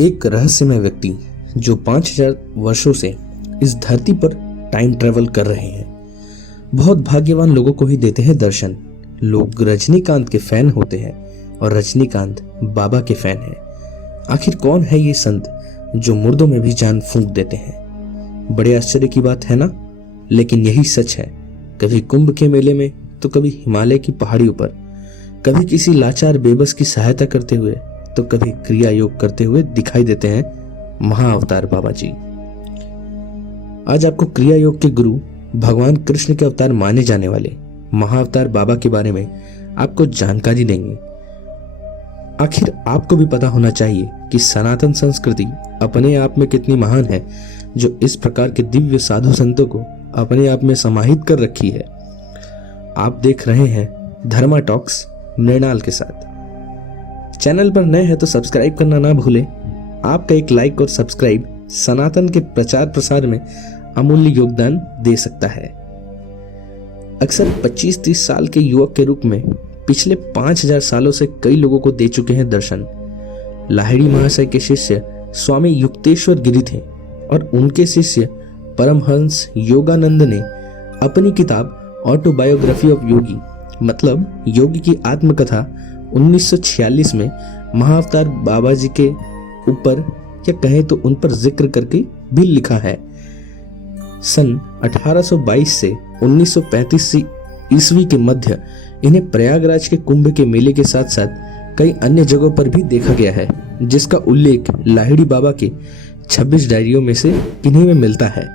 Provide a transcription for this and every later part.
एक रहस्यमय व्यक्ति जो 5000 वर्षों से इस धरती पर टाइम ट्रेवल कर रहे हैं। बहुत भाग्यवान लोगों को ही देते हैं दर्शन। लोग रजनीकांत के फैन होते हैं और रजनीकांत बाबा के फैन हैं। आखिर कौन है ये संत जो मुर्दों में भी जान फूंक देते हैं? बड़े आश्चर्य की बात है ना, लेकिन यही सच है। कभी कुंभ के मेले में तो कभी हिमालय की पहाड़ियों पर, कभी किसी लाचार बेबस की सहायता करते हुए तो कभी क्रिया योग करते हुए दिखाई देते हैं महाअवतार बाबा जी। आज आपको क्रिया योग के गुरु भगवान कृष्ण के अवतार माने जाने वाले महाअवतार बाबा के बारे में आपको जानकारी देंगे। आखिर आपको भी पता होना चाहिए कि सनातन संस्कृति अपने आप में कितनी महान है, जो इस प्रकार के दिव्य साधु संतों को अपने आप में समाहित कर रखी है। आप देख रहे हैं धर्मा टॉक्स मृणाल के साथ। चैनल पर नए हैं तो सब्सक्राइब करना ना भूलें। आपका एक लाइक और सब्सक्राइब सनातन के प्रचार प्रसार में अमूल्य योगदान दे सकता है। अक्सर 25-30 साल के युवक के रूप में पिछले 5000 सालों से कई लोगों को दे चुके हैं दर्शन। लाहिड़ी महाशय के शिष्य स्वामी युक्तेश्वर गिरी थे और उनके शिष्य परमहंस योगानंद ने अपनी किताब ऑटोबायोग्राफी ऑफ योगी मतलब योगी की आत्मकथा 1946 में महाअवतार बाबा जी के ऊपर या कहें तो उन पर जिक्र करके भी लिखा है। सन 1822 से 1935 ईस्वी के मध्य इन्हें प्रयागराज के कुंभ के मेले के साथ साथ कई अन्य जगहों पर भी देखा गया है, जिसका उल्लेख लाहिड़ी बाबा के 26 डायरियों में से किन्हीं में मिलता है।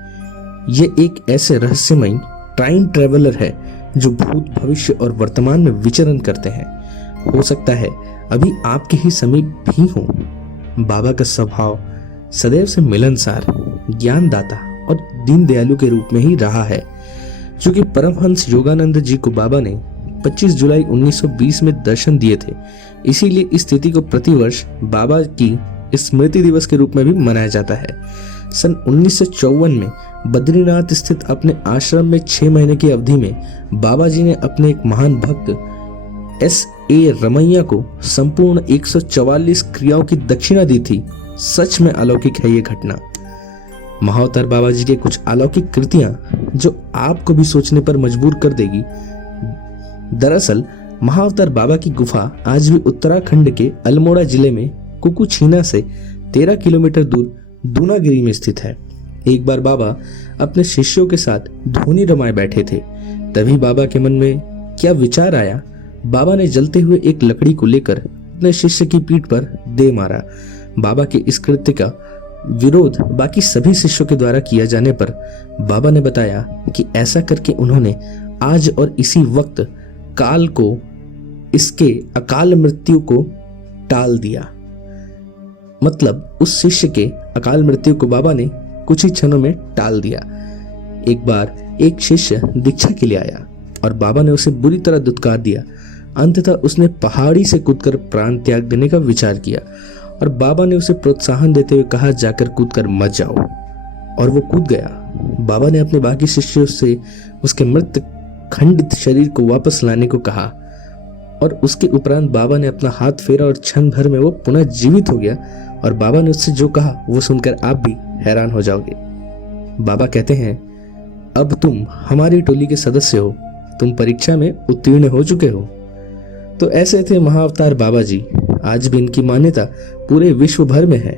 ये एक ऐसे रहस्यमय टाइम ट्रेवलर है जो भूत, भविष्य और वर्तमान में विचरण करते हैं। हो सकता है अभी आपके ही समीप भी हो। बाबा का स्वभाव सदैव से मिलनसार, ज्ञानदाता और दीन दयालु के रूप में ही रहा है। क्योंकि परमहंस योगानंद जी को बाबा ने 25 जुलाई 1920 में दर्शन दिए थे, इसीलिए इस तिथि को प्रतिवर्ष बाबा की स्मृति दिवस के रूप में भी मनाया जाता है। सन 1954 में बद्रीनाथ स्थित अपने आश्रम में 6 महीने की अवधि में बाबा जी ने अपने एक महान भक्त S.A. रमैया को संपूर्ण 144 क्रियाओं की दक्षिणा दी थी। सच में अलौकिक है ये घटना। महाअवतार बाबा जी के कुछ अलौकिक कृतियां जो आपको भी सोचने पर मजबूर कर देगी। दरअसल महाअवतार बाबा की गुफा आज भी उत्तराखंड के अल्मोड़ा जिले में कुकुछीना से 13 किलोमीटर दूर दूनागिरी में स्थित है। एक बार बाबा अपने शिष्यों के साथ धूनी रमाए बैठे थे। तभी बाबा के मन में क्या विचार आया। बाबा ने जलते हुए एक लकड़ी को लेकर अपने शिष्य की पीठ पर दे मारा। बाबा के इस कृत्य का विरोध बाकी सभी शिष्यों के द्वारा किया जाने पर बाबा ने बताया कि ऐसा करके उन्होंने आज और इसी वक्त काल को, इसके अकाल मृत्यु को टाल दिया। मतलब उस शिष्य के अकाल मृत्यु को बाबा ने कुछ ही क्षणों में टाल दिया। एक बार एक शिष्य दीक्षा के लिए आया और बाबा ने उसे बुरी तरह दुत्कार दिया। अंततः उसने पहाड़ी से कूदकर प्राण त्याग देने का विचार किया और बाबा ने उसे प्रोत्साहन देते हुए कहा, जाकर कूदकर मत जाओ। और वो कूद गया। बाबा ने अपने बाकी शिष्यों से उसके मृत खंडित शरीर को वापस लाने को कहा और उसके उपरांत बाबा ने अपना हाथ फेरा और क्षण भर में वो पुनः जीवित हो गया। और बाबा ने उससे जो कहा वो सुनकर आप भी हैरान हो जाओगे। बाबा कहते हैं, अब तुम हमारी टोली के सदस्य हो, तुम परीक्षा में उत्तीर्ण हो चुके हो। तो ऐसे थे महाअवतार बाबा जी। आज भी इनकी मान्यता पूरे विश्व भर में है।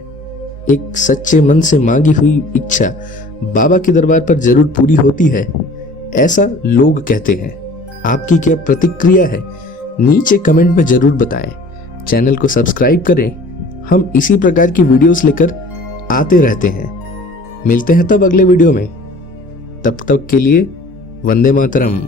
एक सच्चे मन से मांगी हुई इच्छा बाबा के दरबार पर जरूर पूरी होती है, ऐसा लोग कहते हैं। आपकी क्या प्रतिक्रिया है नीचे कमेंट में जरूर बताएं। चैनल को सब्सक्राइब करें। हम इसी प्रकार की वीडियोस लेकर आते रहते हैं। मिलते हैं तब अगले वीडियो में। तब तक के लिए वंदे मातरम।